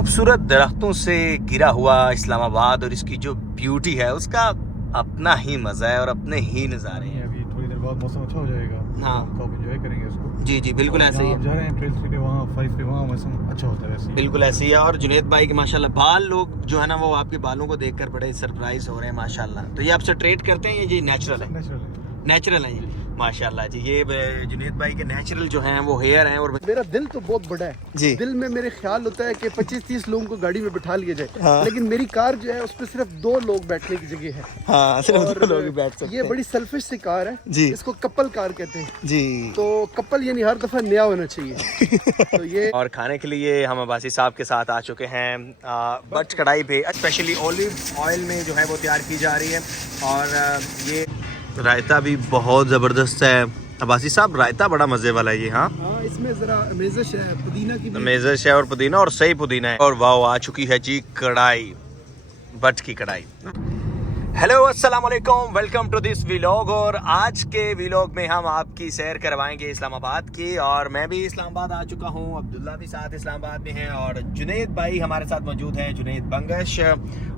खूबसूरत दरख्तों से घिरा हुआ इस्लामाबाद और इसकी जो ब्यूटी है उसका अपना ही मज़ा है और अपने ही नज़ारे हैं। अभी थोड़ी देर बाद मौसम अच्छा हो जाएगा। हाँ, तो आप एंजॉय करेंगे उसको। जी जी बिल्कुल ऐसे ही आप जा रहे हैं ट्रेल 3 पे, वहाँ 5 पे वहाँ मौसम अच्छा होता है वैसे। बिल्कुल ऐसे ही है। और जुनेद भाई के माशाल्लाह बाल लोग जो है ना वो आपके बालों को देखकर बड़े सरप्राइज हो रहे हैं माशाल्लाह। तो ये आप स्ट्रेट करते हैं ये नेचुरल है? नेचुरल है। नेचुरल है ये माशाल्लाह जी। ये जुनेद भाई के नेचुरल जो हैं वो हेयर हैं। और मेरा दिल तो बहुत बड़ा है जी, दिल में मेरे ख्याल होता है कि 25-30 लोगों को गाड़ी में बिठा लिया जाए। हाँ। लेकिन मेरी कार जो है उसमें सिर्फ 2 लोग बैठने की जगह है। हाँ सिर्फ और 2 लोग ही बैठ सकते ये हैं। बड़ी सेल्फिश सी कार है जी। इसको कपल कार कहते हैं। जी तो कपल यानी हर दफा नया होना चाहिए। तो ये और खाने के लिए हम अब्बासी साहब के साथ आ चुके हैं। बट कढ़ाई पे स्पेशली ऑलिव ऑयल में जो है वो तैयार की जा रही है। और ये रायता भी बहुत ज़बरदस्त है अब्बासी साहब। रायता बड़ा मज़े वाला है ये। हाँ हाँ, इसमें जरा अमेज़िश है, पुदीना की भी। मेज़श है और पुदीना और सही पुदीना है। और वाह आ चुकी है जी कढ़ाई, बट की कढ़ाई। हेलो अस्सलाम वालेकुम, वेलकम टू दिस व्लॉग। और आज के व्लॉग में हम आपकी सैर करवाएंगे इस्लामाबाद की। और मैं भी इस्लामाबाद आ चुका हूँ, अब्दुल्ला भी साथ इस्लामाबाद में हैं और जुनेद भाई हमारे साथ मौजूद हैं, जुनेद बंगश।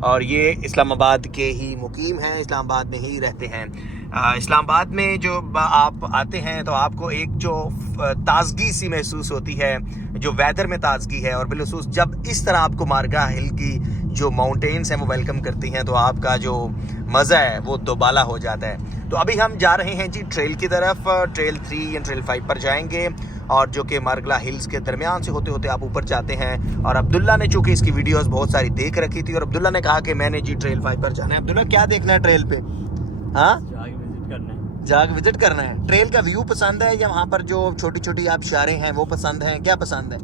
और ये इस्लामाबाद के ही मुकीम हैं, इस्लामाबाद में ही रहते हैं। इस्लामाबाद में जो आप आते हैं तो आपको एक जो ताजगी सी महसूस होती है, जो वेदर में ताजगी है। और बिलखसूस जब इस तरह आपको मारगा हिल की जो माउंटेन्स हैं वो वेलकम करती हैं तो आपका जो मज़ा है वो दोबाला हो जाता है। तो अभी हम जा रहे हैं जी ट्रेल की तरफ। ट्रेल 3 या ट्रेल 5 पर जाएंगे और जो कि मारगला हिल्स के दरमियान से होते होते आप ऊपर जाते हैं। और अब्दुल्ला ने चूँकि इसकी वीडियोस बहुत सारी देख रखी थी और अब्दुल्ला ने कहा कि मैंने जी ट्रेल 5 पर जाना है। अब्दुल्ला क्या देखना है ट्रेल पे? हाँ, जाके विजिट करना है। ट्रेल का व्यू पसंद है या वहाँ पर जो छोटी छोटी आप शारें हैं वो पसंद हैं? क्या पसंद है?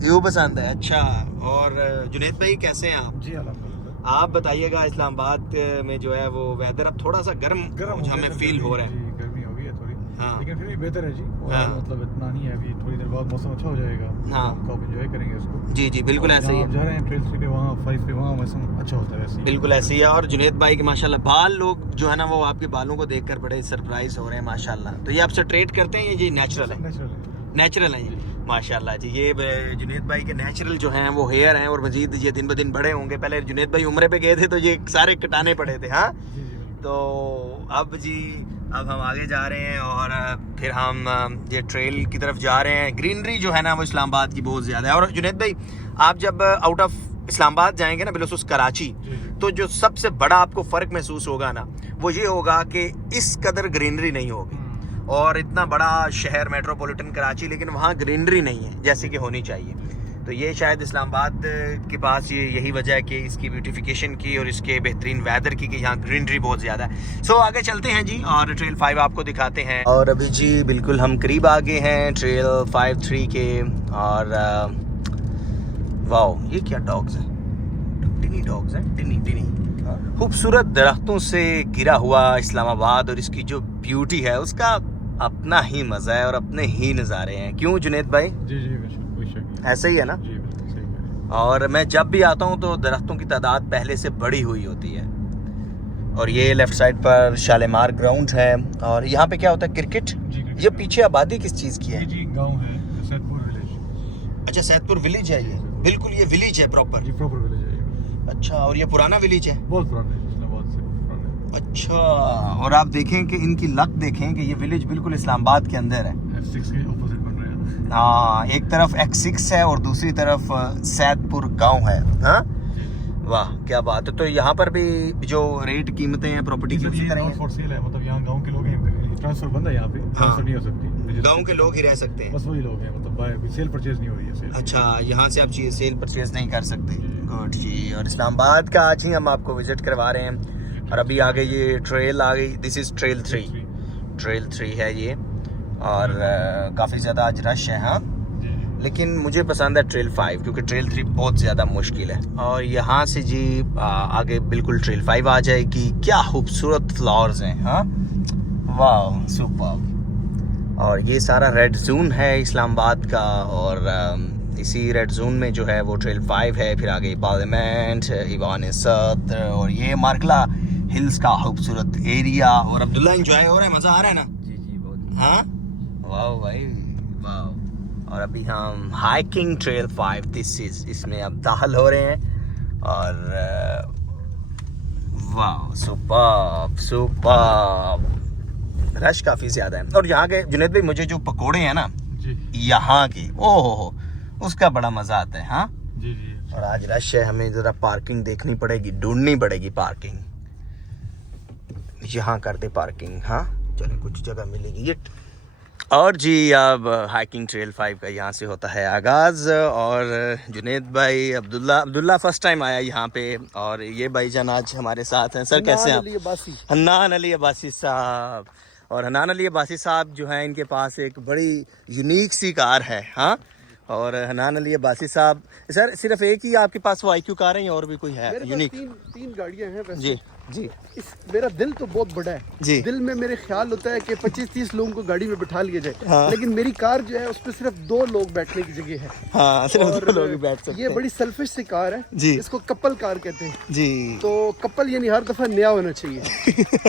व्यू पसंद है। अच्छा, और जुनेद भाई कैसे हैं आप? जी अल्हम्दुलिल्लाह। आप बताइएगा इस्लामाबाद में जो है वो वेदर अब थोड़ा सा गर्म हमें फील हो रहा है। जी, गर्मी हो गई है थोड़ी। हाँ। लेकिन फिर भी बेहतर है जी। और हाँ। मतलब इतना नहीं है, अभी थोड़ी देर बाद मौसम अच्छा हो जाएगा। हाँ। तो आप एंजॉय करेंगे उसको। जी जी बिल्कुल ऐसे ही आप है, जा रहे हैं ट्रेल 3 पे, वहाँ 5 पे वहाँ मौसम अच्छा होता है वैसे। बिल्कुल ऐसे ही है। और जुनेद भाई के माशाल्लाह बाल लोग जो है ना वो आपके बालों को देखकर बड़े सरप्राइज हो रहे हैं माशाल्लाह। तो ये आप स्ट्रेट करते हैं ये जी नेचुरल है? नेचुरल है। नेचुरल है ये माशाल्लाह जी। ये जुनेद भाई के नेचुरल जो हैं वो हेयर हैं और मजीद ये दिन ब दिन बड़े होंगे। पहले जुनेद भाई उम्रे पे गए थे तो ये सारे कटाने पड़े थे। हाँ, जी जी बिल्कुल। तो अब हम आगे जा रहे हैं और फिर हम ये ट्रेल की तरफ जा रहे हैं। ग्रीनरी जो है ना वो इस्लामाबाद की बहुत ज़्यादा है। और जुनेद भाई आप जब आउट ऑफ इस्लामाबाद जाएंगे ना बिलखसूस कराची, तो जो सबसे बड़ा आपको फ़र्क महसूस होगा ना वो ये होगा कि इस कदर ग्रीनरी नहीं होगी। और इतना बड़ा शहर मेट्रोपॉलिटन कराची, लेकिन वहाँ ग्रीनरी नहीं है जैसे कि होनी चाहिए। तो ये शायद इस्लामाबाद के पास यही वजह है कि इसकी ब्यूटिफिकेशन की और इसके बेहतरीन वेदर की कि यहाँ ग्रीनरी बहुत ज़्यादा है। सो आगे चलते हैं जी और ट्रेल 5 आपको दिखाते हैं। और अभी जी बिल्कुल हम करीब आ गए हैं ट्रेल 5-3 के। और वाओ ये क्या डॉग्स हैं? टिनी डॉग्स हैं, टिनी। खूबसूरत दरख्तों से घिरा हुआ इस्लामाबाद और इसकी जो ब्यूटी है उसका अपना ही मज़ा है और अपने ही नज़ारे हैं। क्यों जुनेद भाई? जी जी बिल्कुल, कोई शक नहीं। ऐसे ही है ना? जी बिल्कुल सही कह रहे हैं। और मैं जब भी आता हूँ तो दरख्तों की तादाद पहले से बड़ी हुई होती है। और ये लेफ्ट साइड पर शालीमार ग्राउंड है। और यहाँ पे क्या होता है? क्रिकेट। जी, क्रिकेट। ये पीछे आबादी किस चीज़ की है? जी गांव है, सैदपुर विलेज। अच्छा, सैदपुर विलेज है ये? बिल्कुल ये विलेज है प्रॉपर? जी प्रॉपर विलेज है ये। अच्छा, और ये पुराना विलेज है? बहुत पुराना है, इस्लामाबाद से बहुत पुराना अच्छा, और आप देखें कि इनकी लक देखें कि ये विलेज बिल्कुल इस्लामाबाद के अंदर है। है। F6 के ऑपोजिट बन रहे हैं। हाँ, एक तरफ X6 है और दूसरी तरफ सैदपुर गांव है। हाँ, वाह क्या बात है। तो यहाँ पर भी जो रेट कीमतें हैं प्रॉपर्टी की उसी तरह नॉट हैं? फॉर सेल है, मतलब यहाँ गांव के लोग हैं, ट्रांसफर बंद है यहाँ पे, ट्रांसफर नहीं हो सकती। गांव के लोग ही रह सकते हैं? बस वही लोग हैं, मतलब बाय सेल परचेज नहीं हो रही है सेल। अच्छा, यहाँ से आप चीज़ सेल परचेज नहीं कर सकते। गुड जी। और इस्लामाबाद का आज ही हम आपको विजिट करवा रहे हैं। और अभी आगे ये ट्रेल आ गई, दिस इज़ ट्रेल 3 है ये। और काफ़ी ज़्यादा आज रश है। हाँ, लेकिन मुझे पसंद है ट्रेल 5 क्योंकि ट्रेल 3 बहुत ज़्यादा मुश्किल है। और यहाँ से जी आगे बिल्कुल ट्रेल 5 आ जाएगी। क्या खूबसूरत फ्लावर्स हैं। हाँ, वाह सुपर। और ये सारा रेड जोन है इस्लामाबाद का। और इसी रेड जोन में जो है वो ट्रेल 5 है। फिर आगे पार्लियामेंट, ईवान सत्र और ये मारगला हिल्स का खूबसूरत एरिया। और अब्दुल्ला एंजॉय हो रहा है, मज़ा आ रहा है ना? जी बहुत। हाँ, वाह भाई वाह। और अभी हम हाइकिंग ट्रेल 5 इसमें अब दाखिल हो रहे हैं और वाह सुपर्ब रश काफ़ी ज़्यादा है। और यहाँ के जुनैद भाई मुझे जो पकोड़े हैं ना जी यहाँ की हो उसका बड़ा मज़ा आता है। हाँ जी जी। और आज रश है, हमें ज़रा पार्किंग देखनी पड़ेगी, ढूंढनी पड़ेगी पार्किंग। यहाँ कर दे पार्किंग। हाँ चलो कुछ जगह मिलेगी ये। और जी अब हाइकिंग ट्रेल 5 का यहाँ से होता है आगाज़। और जुनैद भाई अब्दुल्ला फर्स्ट टाइम आया यहाँ पे और ये भाईजान आज हमारे साथ हैं। सर कैसे हैं आप? हन्नान अली अब्बासी साहब। और हन्नान अली अब्बासी साहब जो हैं इनके पास एक बड़ी यूनिक सी कार है। हाँ और हन्नान अली अब्बासी साहब सर सिर्फ एक ही आपके पास वो IQ कार है या और भी कोई है यूनिक? तीन गाड़ियां हैं वैसे। जी जी। मेरा दिल तो बहुत बड़ा है जी। दिल में मेरे ख्याल होता है कि 25-30 लोगों को गाड़ी में बिठा लिया जाए। हाँ। लेकिन मेरी कार जो है उसमें सिर्फ 2 लोग बैठने की जगह है। हाँ सिर्फ और 2 लोग ही बैठ सकते ये हैं। बड़ी सेल्फिश सी कार है जी। इसको कपल कार कहते हैं। जी तो कपल यानी हर दफा नया होना चाहिए।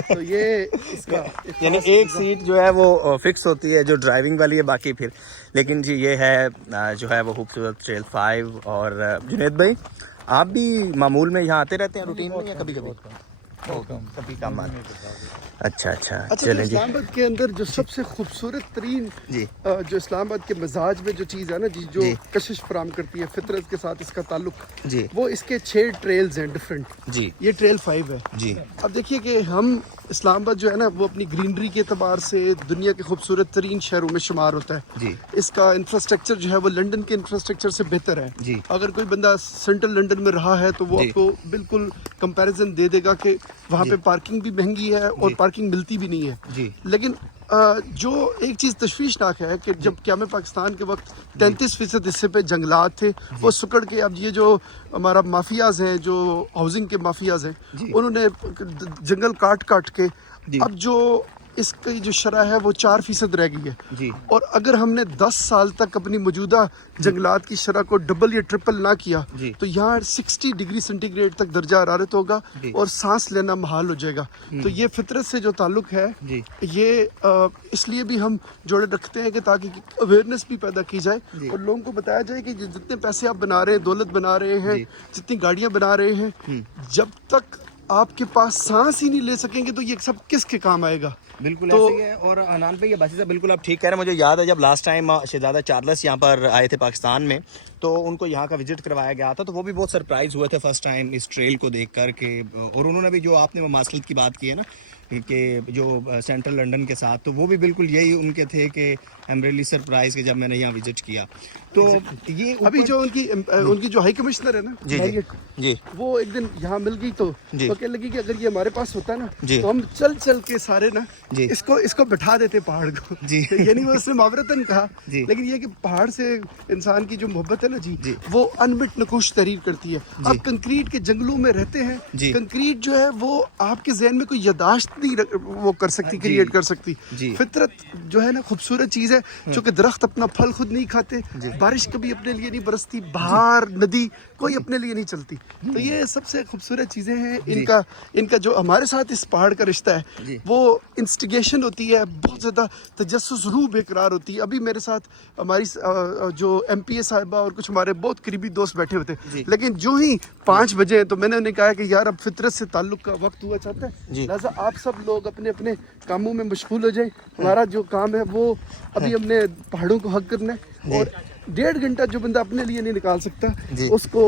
तो ये इसका यानी एक सीट जो है वो फिक्स होती है जो ड्राइविंग वाली है, बाकी फिर। लेकिन जी ये है जो है वो खूबसूरत ट्रेल 5। और जुनैद भाई आप भी मामूल में यहाँ आते रहते हैं रूटीन में या कभी कभी? कभी कम आते। अच्छा अच्छा चलें जी। इस्लामाबाद के अंदर जो सबसे खूबसूरत तरीन जी जो इस्लामाबाद के मिजाज में जो चीज़ है ना जी जो जी। कशिश फराम करती है फितरत के साथ इसका ताल्लुक, जी वो इसके 6 ट्रेल्स हैं डिफरेंट। जी ये ट्रेल 5 है। जी अब देखिए कि हम इस्लामाबाद जो है ना वो अपनी ग्रीनरी के अतबार से दुनिया के खूबसूरत तरीन शहरों में शुमार होता है। जी इसका इंफ्रास्ट्रक्चर जो है वो लंदन के इंफ्रास्ट्रक्चर से बेहतर है। जी। अगर कोई बंदा सेंट्रल लंदन में रहा है तो वो जी। आपको बिल्कुल कंपैरिजन दे देगा कि वहाँ पे पार्किंग भी महंगी है और जी। पार्किंग मिलती भी नहीं है। जी। लेकिन जो एक चीज़ तशवीशनाक है कि जब क़याम पाकिस्तान के वक्त 33% हिस्से पे जंगलात थे वो सुकड़ के अब ये जो हमारा माफियाज हैं जो हाउसिंग के माफियाज हैं उन्होंने जंगल काट के अब जो इसकी जो शरह है वो 4% रह गई है। जी। और अगर हमने 10 साल तक अपनी मौजूदा जंगलात की शरह को डबल या ट्रिपल ना किया जी। तो यहाँ 60 डिग्री सेंटीग्रेड तक दर्जा हरारत होगा जी। और सांस लेना महाल हो जाएगा। तो ये फितरत से जो ताल्लुक है जी। ये इसलिए भी हम जोड़े रखते हैं कि ताकि अवेयरनेस भी पैदा की जाए और लोगों को बताया जाए कि जितने पैसे आप बना रहे हैं, दौलत बना रहे हैं, जितनी गाड़ियाँ बना रहे हैं, जब तक आपके पास सांस ही नहीं ले सकेंगे तो ये सब किसके काम आएगा? बिल्कुल तो- ऐसे ही है। और अनान भाई अब्बासी साहब बिल्कुल आप ठीक कह रहे हैं। मुझे याद है जब लास्ट टाइम शहजादा चार्ल्स यहाँ पर आए थे पाकिस्तान में तो उनको यहाँ का विजिट करवाया गया था तो वो भी बहुत सरप्राइज हुए थे फर्स्ट टाइम इस ट्रेल को देख कर के। और उन्होंने भी जो आपने ममासलत की बात की है ना कि जो सेंट्रल लंदन के साथ, तो वो भी बिल्कुल यही उनके थे कि आई एम रियली सरप्राइज कि जब मैंने यहाँ विजिट किया। तो ये अभी जो उनकी जो हाई कमिश्नर है ना जी जी जी वो एक दिन यहाँ मिल गई तो कहने लगी कि अगर ये हमारे पास होता ना जी। तो हम चल के सारे ना जी। इसको बिठा देते पहाड़ को जी। यानी वो उसने मावरतन कहा जी। लेकिन ये कि पहाड़ से इंसान की जो मोहब्बत है ना जी। जी वो अनमिट नकुश तहरीर करती है। आप कंक्रीट के जंगलों में रहते हैं, जी। कंक्रीट जो है वो आपके जहन में कोई यादाश्त नहीं वो कर सकती, क्रिएट कर सकती। जी। फितरत जो है ना खूबसूरत चीज है जो कि दरख्त अपना फल खुद नहीं खाते, बारिश कभी अपने लिए नहीं बरसती, बहार नदी कोई अपने लिए नहीं चलती। तो ये सबसे खूबसूरत चीजें हैं। इनका जो हमारे साथ इस पहाड़ का रिश्ता है वो इंस्टिगेशन होती है, बहुत ज्यादा तजस्सुस रूह बेकरार होती है। अभी मेरे साथ हमारी जो MPA साहिबा और कुछ हमारे बहुत करीबी दोस्त बैठे हुए थे, लेकिन जो ही 5 बजे तो मैंने उन्हें कहा कि यार अब फितरत से ताल्लुक का वक्त हुआ चाहता है, लिहाजा आप सब लोग अपने अपने कामों में मशगूल हो जाएं। हमारा जो काम है वो अभी हमने पहाड़ों को हक करना है और 1.5 घंटा जो बंदा अपने लिए नहीं निकाल सकता उसको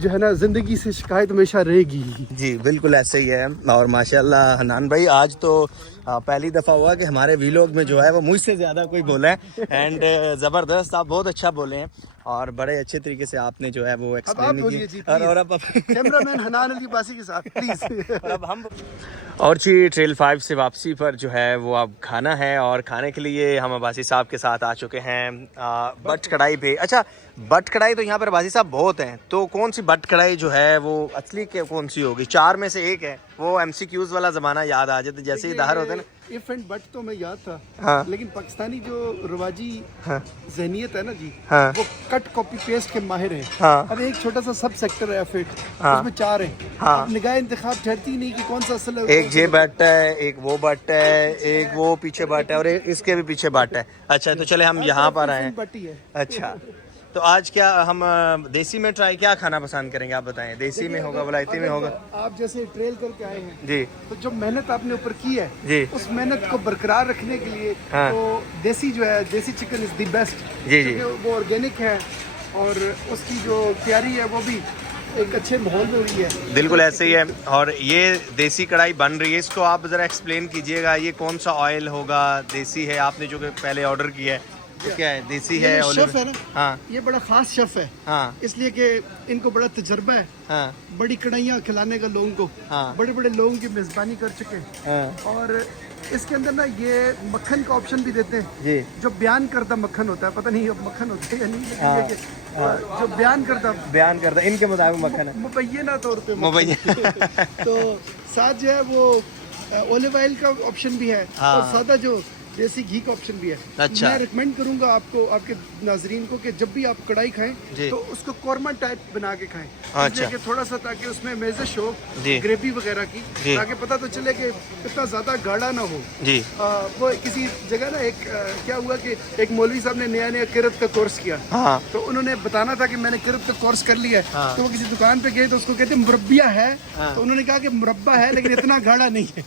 जो है ना जिंदगी से शिकायत हमेशा रहेगी। जी बिल्कुल ऐसे ही है। और माशाल्लाह हनान भाई आज तो पहली दफ़ा हुआ कि हमारे वीलॉग में जो है वो मुझसे ज़्यादा कोई बोला है एंड ज़बरदस्त आप बहुत अच्छा बोले हैं और बड़े अच्छे तरीके से आपने जो है वो एक्सप्लेन किया। और अब कैमरामैन हनान अली अब्बासी के साथ प्लीज। और अब हम और जी ट्रेल 5 से वापसी पर जो है वो अब खाना है और खाने के लिए हम अब्बासी साहब के साथ आ चुके हैं बट कढ़ाई पे। अच्छा बट कढ़ाई तो यहाँ पर बाजी साहब बहुत हैं, तो कौन सी बट कढ़ाई जो है वो असली के कौन सी होगी? 4 में से एक है, वो MCQs वाला ज़माना याद आ जाता जैसे ही दाहर होते हैं ना। इफ एंड बट तो मैं याद था, हाँ। लेकिन पाकिस्तानी जो रवाजी हाँ। जहनियत है ना जी, हाँ। वो कट कॉपी पेस्ट के माहिर हैं। हाँ। अब एक छोटा सा सब सेक्टर है फिट, हाँ। उसमें 4 हैं। हाँ। अब निगाह इंतखाब ठहरती नहीं कि कौन सा असल है। एक ये बट है, एक वो बट है, एक वो पीछे बट है और एक इसके भी पीछे बट है। अच्छा तो चले हम यहाँ पर आए हैं। बट ही है। अच्छा तो आज क्या हम देसी में ट्राई क्या खाना पसंद करेंगे आप बताएं? देसी में होगा, वलायती में होगा? आप जैसे ट्रेल करके आए हैं जी, तो जो मेहनत आपने ऊपर की है जी। उस मेहनत को बरकरार रखने के लिए हाँ। तो देसी जो है, देसी चिकन इज द बेस्ट। जी, जी। वो ऑर्गेनिक है और उसकी जो तैयारी है वो भी एक अच्छे माहौल में हुई है। बिल्कुल ऐसे ही है। और ये देसी कढ़ाई बन रही है, इसको आप ज़रा एक्सप्लेन कीजिएगा, ये कौन सा ऑयल होगा? देसी है आपने जो कि पहले ऑर्डर किया है, तो क्या है? देसी है? ये olive- शेफ है ना, हाँ ये बड़ा खास शेफ है, हाँ इसलिए कि इनको बड़ा तजर्बा है, हाँ बड़ी कढ़ाइयाँ खिलाने का लोगों को, हाँ। बड़े बड़े लोगों की मेजबानी कर चुके हैं। हाँ और इसके अंदर ना ये मक्खन का ऑप्शन भी देते हैं, जी। जो बयान करता मक्खन होता है, पता नहीं अब मक्खन होता है या नहीं, लेकिन हाँ, ये कि जो बयान करता बयान करता इनके मुताबिक मक्खन है, मुबैना तौर पे मुबैना। तो साथ जो है वो ऑलिव ऑयल का ऑप्शन भी है हाँ। और सादा जो देसी घी का ऑप्शन भी है। अच्छा। मैं रिकमेंड करूंगा आपको, आपके नाजरीन को, कि जब भी आप कढ़ाई खाएं जी। तो उसको कौरमा टाइप बना के खाएं। अच्छा। इसलिए कि थोड़ा सा, ताकि उसमें मेज़श हो जी। ग्रेवी वगैरह की, जी। ताकि पता तो चले कि इतना ज़्यादा गाढ़ा ना हो। जी। वो किसी जगह ना क्या हुआ कि एक मौलवी साहब ने नया किरत का कोर्स किया, हाँ तो उन्होंने बताना था कि मैंने किरत का कोर्स कर लिया है। हाँ। तो वो किसी दुकान पे गए तो उसको कहते मुरब्बिया है, हाँ। तो उन्होंने कहा कि मुरब्बा है लेकिन इतना गाढ़ा नहीं है।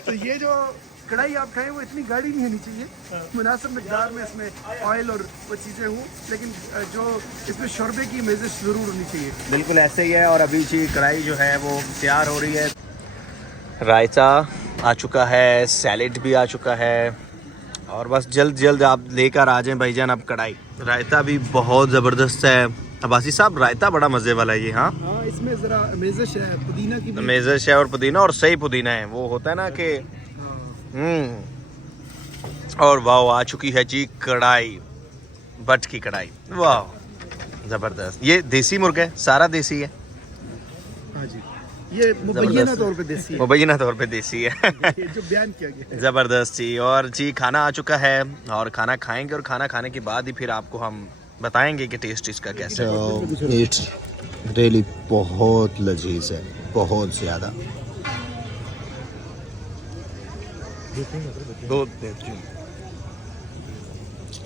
तो ये जो कढ़ाई आप खाएं वो इतनी गाढ़ी नहीं होनी चाहिए, मुनासिब मिकदार में इसमें ऑयल और वो चीज़ें हों, लेकिन जो इसमें शोरबे की मेज़श ज़रूर होनी चाहिए। बिल्कुल ऐसे ही है। और अभी जी कढ़ाई जो है वो तैयार हो रही है, रायता आ चुका है, सैलेड भी आ चुका है और बस जल्द जल्द आप लेकर आ जाएं भाईजान अब कढ़ाई। रायता भी बहुत ज़बरदस्त है अब्बासी साहब, रायता बड़ा मज़े वाला है ये। हाँ हाँ, इसमें ज़रा मेज़श है, पुदीना की भी। मेज़श है और पुदीना, और सही पुदीना है, वो होता है ना कि और वाह आ चुकी है जी कढ़ाई, बट की कढ़ाई, वाह ज़बरदस्त। ये देसी मुर्गा है, सारा देसी है। हाँ जी, ये मुबैना तौर पे देसी है, मुबैना तौर पे देसी है। ये जो बयान किया गया है। ज़बरदस्त जी। और जी खाना आ चुका है और खाना खाएंगे और खाना खाने के बाद ही फिर आपको हम बताएंगे कि टेस्ट इसका कैसा है। इट्स रियली बहुत लजीज है, बहुत ज़्यादा।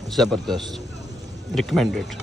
ज़बरदस्त, रिकमेंडेड।